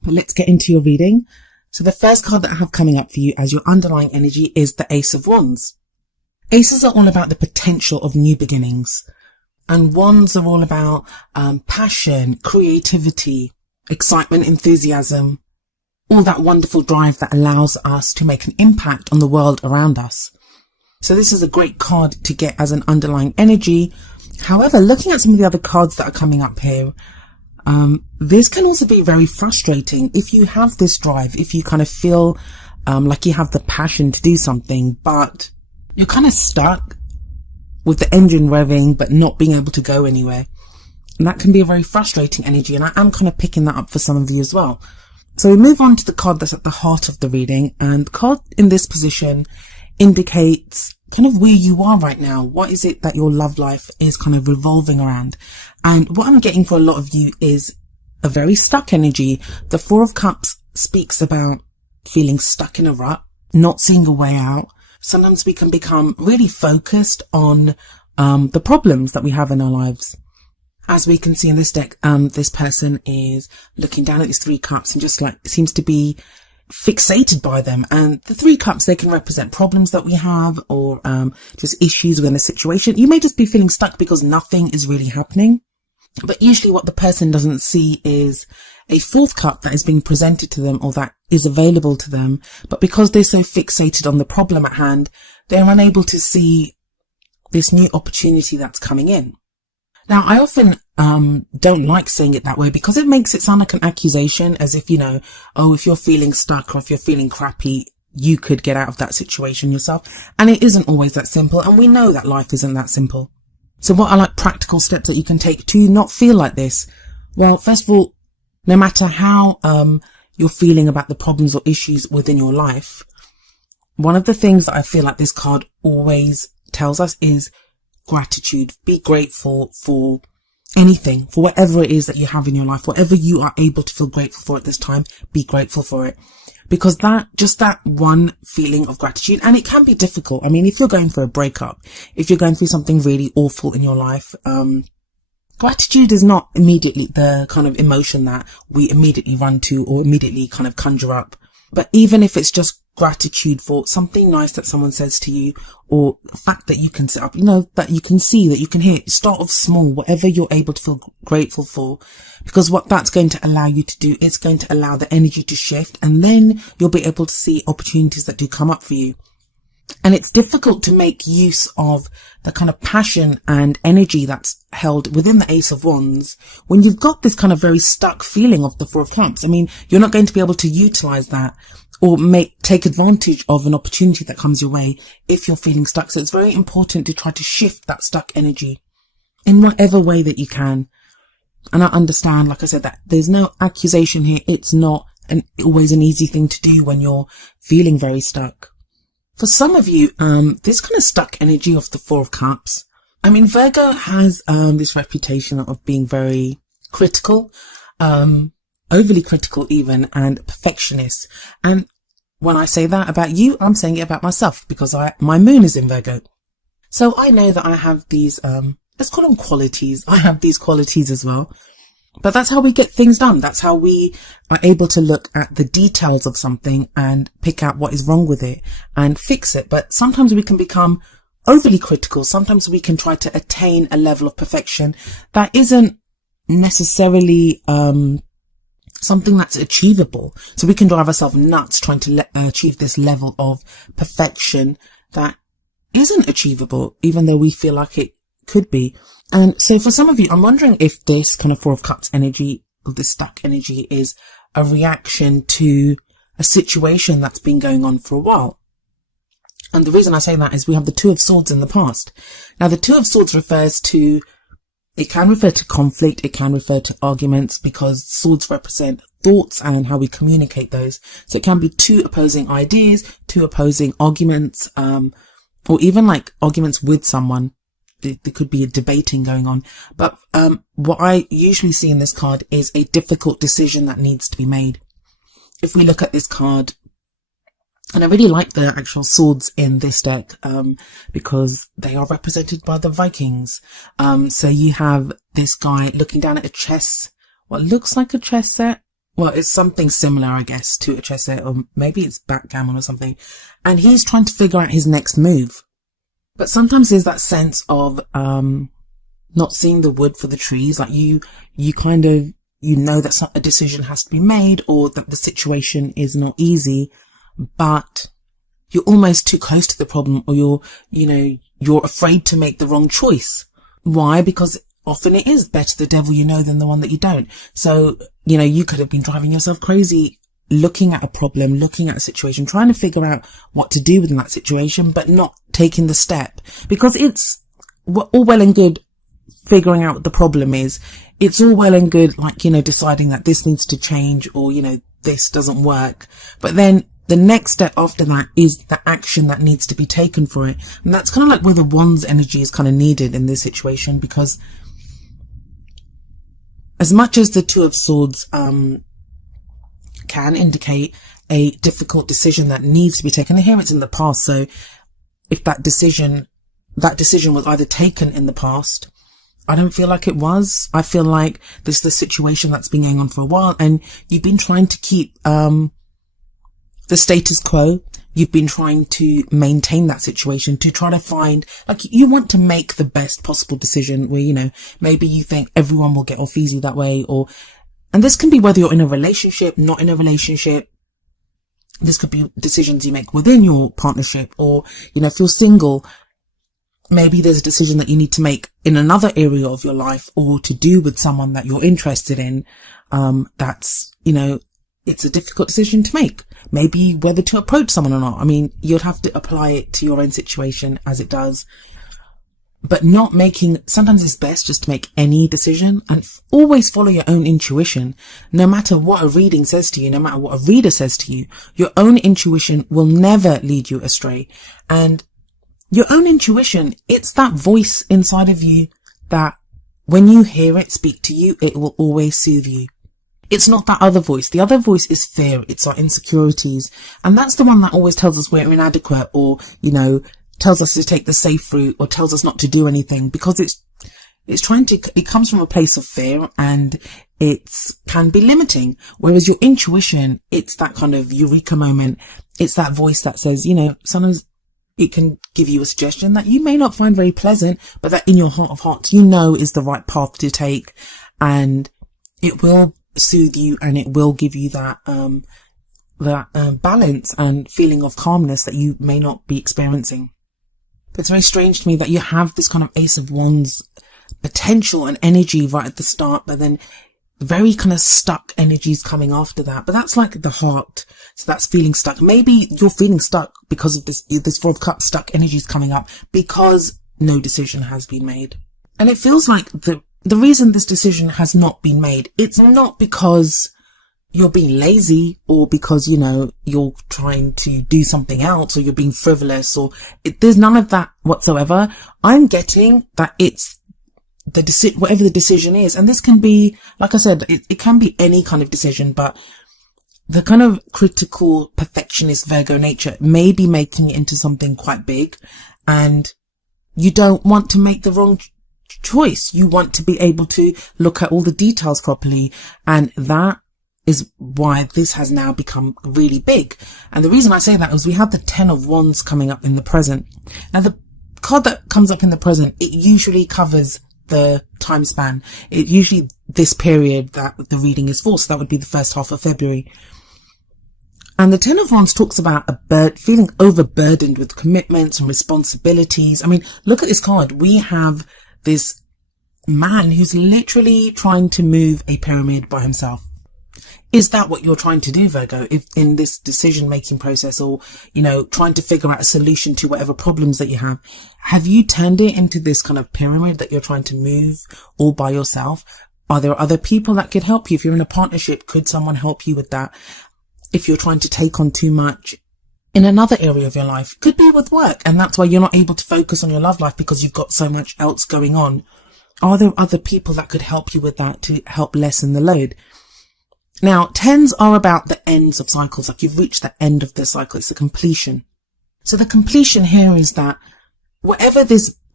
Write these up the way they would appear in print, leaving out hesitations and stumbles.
But let's get into your reading. So the first card that I have coming up for you as your underlying energy is the Ace of Wands. Aces are all about the potential of new beginnings. And wands are all about passion, creativity, excitement, enthusiasm, all that wonderful drive that allows us to make an impact on the world around us. So this is a great card to get as an underlying energy. However, looking at some of the other cards that are coming up here, this can also be very frustrating if you have this drive, if you kind of feel like you have the passion to do something, but you're kind of stuck with the engine revving but not being able to go anywhere. And that can be a very frustrating energy, and I am kind of picking that up for some of you as well. So we move on to the card that's at the heart of the reading, and the card in this position indicates kind of where you are right now. What is it that your love life is kind of revolving around? And what I'm getting for a lot of you is a very stuck energy. The Four of Cups speaks about feeling stuck in a rut, not seeing a way out. Sometimes we can become really focused on the problems that we have in our lives. As we can see in this deck, this person is looking down at these three cups and just like seems to be fixated by them. And the three cups, they can represent problems that we have, or just issues within a situation. You may just be feeling stuck because nothing is really happening. But usually what the person doesn't see is a fourth cup that is being presented to them, or that is available to them. But because they're so fixated on the problem at hand, they're unable to see this new opportunity that's coming in. Now, I often don't like saying it that way because it makes it sound like an accusation, as if, you know, oh, if you're feeling stuck or if you're feeling crappy, you could get out of that situation yourself. And it isn't always that simple. And we know that life isn't that simple. So what are like practical steps that you can take to not feel like this? Well, first of all, no matter how you're feeling about the problems or issues within your life, one of the things that I feel like this card always tells us is gratitude. Be grateful for anything, for whatever it is that you have in your life, whatever you are able to feel grateful for at this time, be grateful for it. Because just that one feeling of gratitude, and it can be difficult. I mean, if you're going through a breakup, if you're going through something really awful in your life, gratitude is not immediately the kind of emotion that we immediately run to or immediately kind of conjure up. But even if it's just gratitude for something nice that someone says to you, or the fact that you can set up, you know, that you can see, that you can hear, start off small, whatever you're able to feel grateful for, because what that's going to allow you to do, it's going to allow the energy to shift, and then you'll be able to see opportunities that do come up for you. And it's difficult to make use of the kind of passion and energy that's held within the Ace of Wands when you've got this kind of very stuck feeling of the Four of Cups. I mean, you're not going to be able to utilize that or take advantage of an opportunity that comes your way if you're feeling stuck. So it's very important to try to shift that stuck energy in whatever way that you can. And I understand, like I said, that there's no accusation here. It's not always an easy thing to do when you're feeling very stuck. For some of you, this kind of stuck energy of the Four of Cups. I mean, Virgo has this reputation of being very critical, overly critical even, and perfectionist. And when I say that about you, I'm saying it about myself because my moon is in Virgo. So I know that I have these, let's call them qualities. I have these qualities as well. But that's how we get things done. That's how we are able to look at the details of something and pick out what is wrong with it and fix it. But sometimes we can become overly critical. Sometimes we can try to attain a level of perfection that isn't necessarily something that's achievable. So we can drive ourselves nuts trying to achieve this level of perfection that isn't achievable, even though we feel like it could be. And so for some of you, I'm wondering if this kind of Four of Cups energy, or this stuck energy, is a reaction to a situation that's been going on for a while. And the reason I say that is we have the Two of Swords in the past. Now, the Two of Swords it can refer to conflict, it can refer to arguments, because swords represent thoughts and how we communicate those. So it can be two opposing ideas, two opposing arguments, or even like arguments with someone. There could be a debating going on. But what I usually see in this card is a difficult decision that needs to be made. If we look at this card, and I really like the actual swords in this deck because they are represented by the Vikings. So you have this guy looking down at what looks like a chess set. well, it's something similar, I guess, to a chess set, or maybe it's backgammon or something. And he's trying to figure out his next move. But sometimes there's that sense of, not seeing the wood for the trees. Like you kind of, you know that a decision has to be made, or that the situation is not easy, but you're almost too close to the problem, or you're afraid to make the wrong choice. Why? Because often it is better the devil you know than the one that you don't. So, you could have been driving yourself crazy looking at a problem, looking at a situation, trying to figure out what to do within that situation, but not taking the step. Because it's all well and good figuring out what the problem is. It's all well and good, like, deciding that this needs to change, or, this doesn't work. But then the next step after that is the action that needs to be taken for it. And that's kind of like where the Wands energy is kind of needed in this situation, because as much as the Two of Swords, can indicate a difficult decision that needs to be taken, and here it's in the past. So if that decision was either taken in the past, I don't feel like it was. I feel like this is the situation that's been going on for a while, and you've been trying to keep the status quo. You've been trying to maintain that situation, to try to find, like, you want to make the best possible decision where, maybe you think everyone will get off easy that way, and this can be whether you're in a relationship, not in a relationship. This could be decisions you make within your partnership, or, if you're single, maybe there's a decision that you need to make in another area of your life, or to do with someone that you're interested in. That's, it's a difficult decision to make. Maybe whether to approach someone or not. I mean, you'd have to apply it to your own situation as it does. But sometimes it's best just to make any decision, and always follow your own intuition. No matter what a reading says to you, no matter what a reader says to you, your own intuition will never lead you astray. And your own intuition, it's that voice inside of you that when you hear it speak to you, it will always soothe you. It's not that other voice. The other voice is fear. It's our insecurities. And that's the one that always tells us we're inadequate, or, tells us to take the safe route, or tells us not to do anything, because it comes from a place of fear, and it can be limiting. Whereas your intuition, it's that kind of eureka moment. It's that voice that says, sometimes it can give you a suggestion that you may not find very pleasant, but that in your heart of hearts, is the right path to take, and it will soothe you, and it will give you that balance and feeling of calmness that you may not be experiencing. But it's very strange to me that you have this kind of Ace of Wands potential and energy right at the start, but then very kind of stuck energies coming after that. But that's like the heart. So that's feeling stuck. Maybe you're feeling stuck because of this Four of Cups stuck energies coming up, because no decision has been made. And it feels like the reason this decision has not been made, it's not because you're being lazy, or because, you're trying to do something else, or you're being frivolous, or there's none of that whatsoever. I'm getting that it's whatever the decision is. And this can be, like I said, it can be any kind of decision, but the kind of critical perfectionist Virgo nature may be making it into something quite big, and you don't want to make the wrong choice. You want to be able to look at all the details properly, and that is why this has now become really big. And the reason I say that is we have the Ten of Wands coming up in the present. Now, the card that comes up in the present, it usually covers the time span. It usually this period that the reading is for, so that would be the first half of February. And the Ten of Wands talks about feeling overburdened with commitments and responsibilities. I mean, look at this card. We have this man who's literally trying to move a pyramid by himself. Is that what you're trying to do, Virgo, if in this decision-making process, or, trying to figure out a solution to whatever problems that you have? Have you turned it into this kind of pyramid that you're trying to move all by yourself? Are there other people that could help you? If you're in a partnership, could someone help you with that? If you're trying to take on too much in another area of your life, could be with work, and that's why you're not able to focus on your love life because you've got so much else going on. Are there other people that could help you with that to help lessen the load? Now, tens are about the ends of cycles, like you've reached the end of the cycle. It's a completion. So the completion here is that whatever this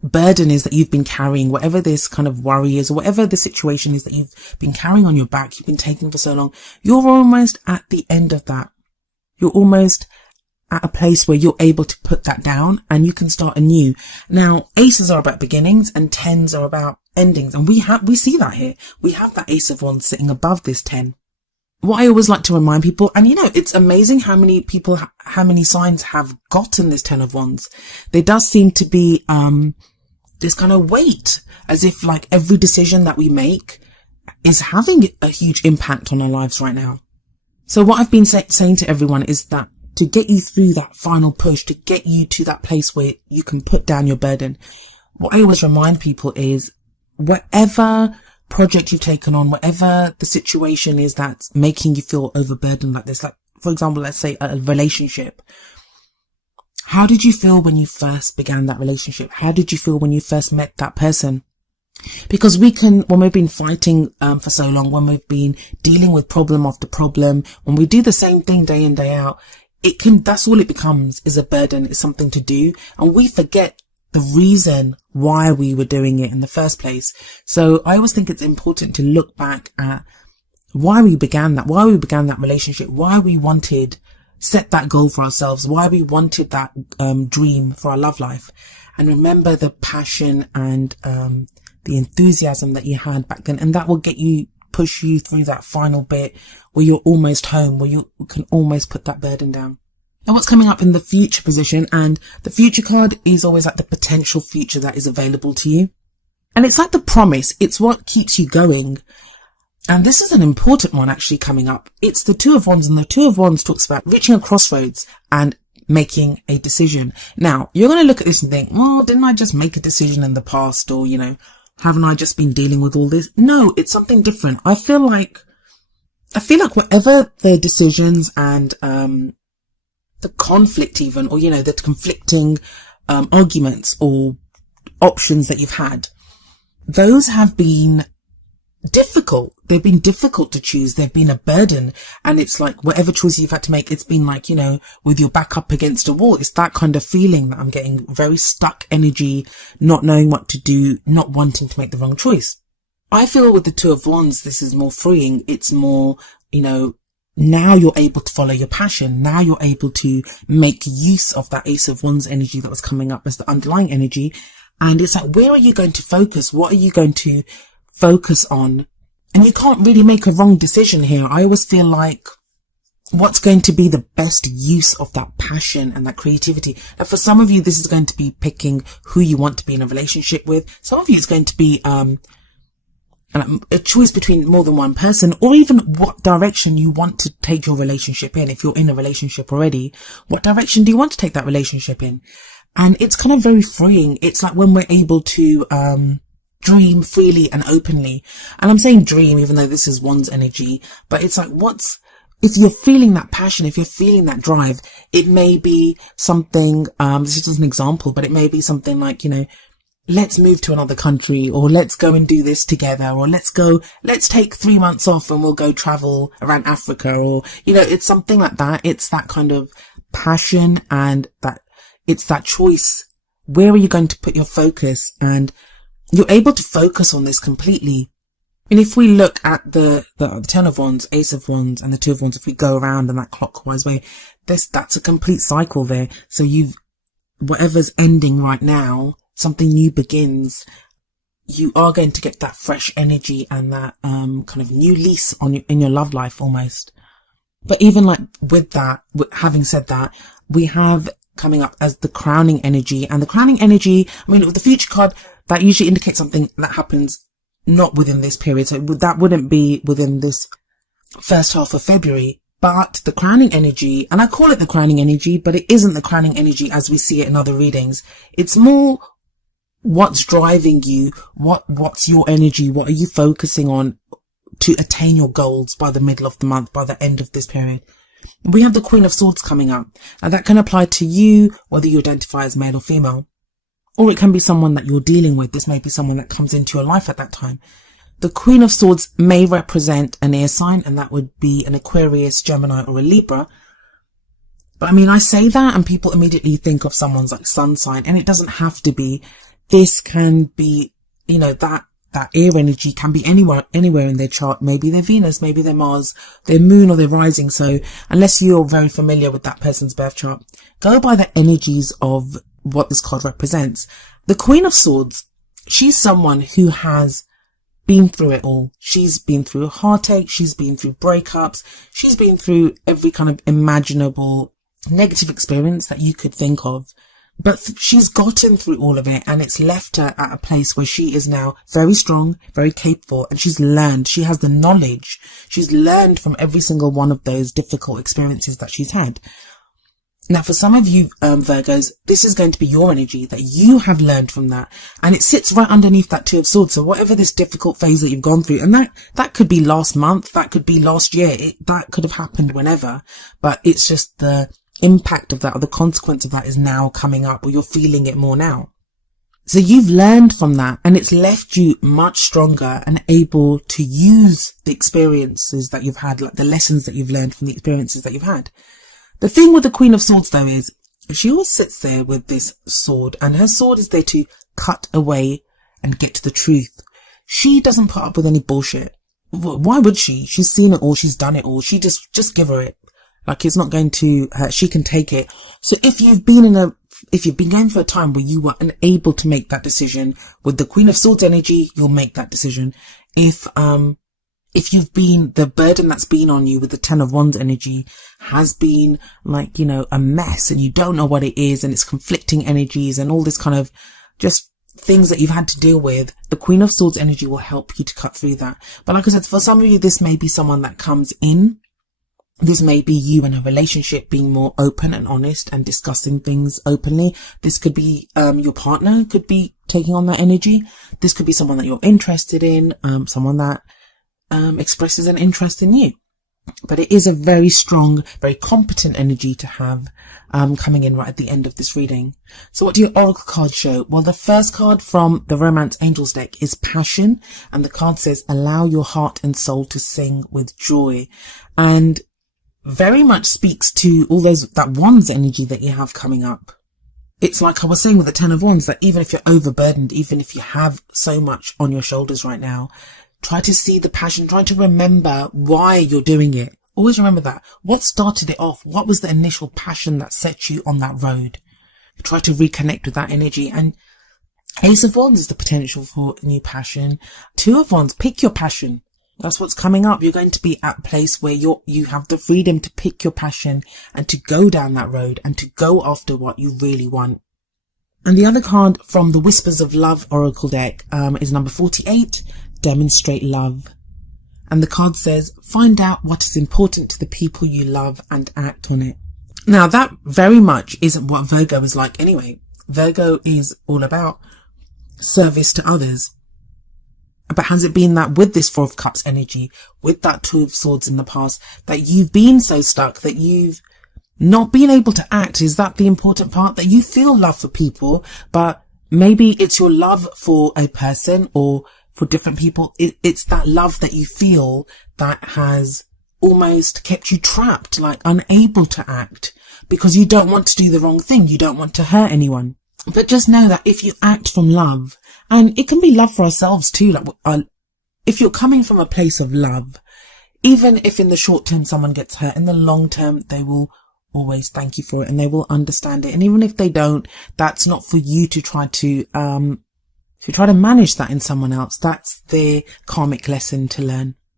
burden is that you've been carrying, whatever this kind of worry is, or whatever the situation is that you've been carrying on your back, you've been taking for so long, you're almost at the end of that. You're almost at a place where you're able to put that down and you can start anew. Now, aces are about beginnings and 10s are about endings. And we see that here. We have that Ace of Wands sitting above this 10. What I always like to remind people, and it's amazing how many people, how many signs have gotten this 10 of Wands. There does seem to be, this kind of weight, as if like every decision that we make is having a huge impact on our lives right now. So what I've been saying to everyone is that to get you through that final push, to get you to that place where you can put down your burden, what I always remind people is whatever project you've taken on, whatever the situation is that's making you feel overburdened like this, like for example, let's say a relationship. How did you feel when you first began that relationship? How did you feel when you first met that person? Because when we've been fighting for so long, when we've been dealing with problem after problem, when we do the same thing day in, day out, that's all it becomes, is a burden. It's something to do. And we forget the reason why we were doing it in the first place. So I always think it's important to look back at why we began that relationship, why we set that goal for ourselves, why we wanted that dream for our love life. And remember the passion and the enthusiasm that you had back then. And that will push you through that final bit where you're almost home, where you can almost put that burden down. And what's coming up in the future position, and the future card is always like the potential future that is available to you. And it's like the promise. It's what keeps you going. And this is an important one actually coming up. It's the Two of Wands, and the Two of Wands talks about reaching a crossroads and making a decision. Now, you're going to look at this and think, well, didn't I just make a decision in the past? Or, haven't I just been dealing with all this? No, it's something different. I feel like whatever the decisions and, the conflict even, or, the conflicting, arguments or options that you've had, those have been difficult. They've been difficult to choose. They've been a burden. And it's like whatever choice you've had to make, it's been like, with your back up against a wall. It's that kind of feeling that I'm getting, very stuck energy, not knowing what to do, not wanting to make the wrong choice. I feel with the Two of Wands, this is more freeing. It's more, now you're able to follow your passion. Now you're able to make use of that Ace of Wands energy that was coming up as the underlying energy. And it's like, where are you going to focus? What are you going to focus on? And you can't really make a wrong decision here. I always feel like what's going to be the best use of that passion and that creativity. Now, for some of you, this is going to be picking who you want to be in a relationship with. Some of you, it's going to be a choice between more than one person, or even what direction you want to take your relationship in. If you're in a relationship already, what direction do you want to take that relationship in? And it's kind of very freeing. It's like when we're able to dream freely and openly. And I'm saying dream, even though this is Wands energy, but it's like, if you're feeling that passion, if you're feeling that drive, it may be something, this is just an example, but it may be something like, let's move to another country, or let's go and do this together, or let's take 3 months off and we'll go travel around Africa, or, it's something like that. It's that kind of passion, and it's that choice. Where are you going to put your focus? And you're able to focus on this completely. And if we look at the Ten of Wands, Ace of Wands, and the Two of Wands, if we go around in that clockwise way, that's a complete cycle there. So whatever's ending right now, something new begins. You are going to get that fresh energy and that kind of new lease in your love life almost. But even like having said that, we have coming up as the crowning energy. And the crowning energy, with the future card, that usually indicates something that happens not within this period. So that wouldn't be within this first half of February. But the crowning energy, and I call it the crowning energy, but it isn't the crowning energy as we see it in other readings. It's more what's driving you, what's your energy, what are you focusing on to attain your goals by the middle of the month, by the end of this period. We have the Queen of Swords coming up, and that can apply to you, whether you identify as male or female, or it can be someone that you're dealing with. This may be someone that comes into your life at that time. The Queen of Swords may represent an air sign, and that would be an Aquarius, Gemini, or a Libra. But I say that and people immediately think of someone's like sun sign, and it doesn't have to be. this can be, that air energy can be anywhere in their chart. Maybe their Venus, maybe their Mars, their moon or their rising. So unless you're very familiar with that person's birth chart, go by the energies of what this card represents. The Queen of Swords, she's someone who has been through it all. She's been through heartache. She's been through breakups. She's been through every kind of imaginable negative experience that you could think of. But she's gotten through all of it, and it's left her at a place where she is now very strong, very capable, and she's learned. She has the knowledge. She's learned from every single one of those difficult experiences that she's had. Now, for some of you, Virgos, this is going to be your energy, that you have learned from that. And it sits right underneath that Two of Swords. So whatever this difficult phase that you've gone through, and that could be last month, that could be last year, that could have happened whenever, but it's just the impact of that, or the consequence of that, is now coming up, or you're feeling it more now. So you've learned from that, and it's left you much stronger and able to use the experiences that you've had, like the lessons that you've learned from the experiences that you've had. The thing with the Queen of Swords, though, is she always sits there with this sword, and her sword is there to cut away and get to the truth. She doesn't put up with any bullshit. Why would she? She's seen it all. She's done it all. She just give her it. Like, it's not going to hurt. She can take it. So if you've been going through a time where you were unable to make that decision, with the Queen of Swords energy, you'll make that decision. If you've been, the burden that's been on you with the Ten of Wands energy has been like, a mess, and you don't know what it is, and it's conflicting energies and all this kind of just things that you've had to deal with, the Queen of Swords energy will help you to cut through that. But like I said, for some of you, this may be someone that comes in. This may be you in a relationship being more open and honest and discussing things openly. This could be your partner could be taking on that energy. This could be someone that you're interested in, someone that expresses an interest in you. But it is a very strong, very competent energy to have coming in right at the end of this reading. So what do your oracle cards show? Well, the first card from the Romance Angels deck is Passion, and the card says, allow your heart and soul to sing with joy. And very much speaks to all that Wands energy that you have coming up. It's like I was saying with the Ten of Wands, that even if you're overburdened, even if you have so much on your shoulders right now, try to see the passion, try to remember why you're doing it. Always remember that. What started it off? What was the initial passion that set you on that road? Try to reconnect with that energy. And Ace of Wands is the potential for a new passion. Two of Wands, pick your passion. That's what's coming up. You're going to be at a place where you have the freedom to pick your passion and to go down that road and to go after what you really want. And the other card from the Whispers of Love Oracle deck is number 48, Demonstrate Love. And the card says, find out what is important to the people you love and act on it. Now, that very much isn't what Virgo is like anyway. Virgo is all about service to others. But has it been that with this Four of Cups energy, with that Two of Swords in the past, that you've been so stuck that you've not been able to act? Is that the important part? That you feel love for people, but maybe it's your love for a person or for different people. It's that love that you feel that has almost kept you trapped, like unable to act, because you don't want to do the wrong thing. You don't want to hurt anyone. But just know that if you act from love, and it can be love for ourselves too, like if you're coming from a place of love, even if in the short term someone gets hurt, in the long term they will always thank you for it and they will understand it. And even if they don't, that's not for you to try to manage that in someone else. That's their karmic lesson to learn.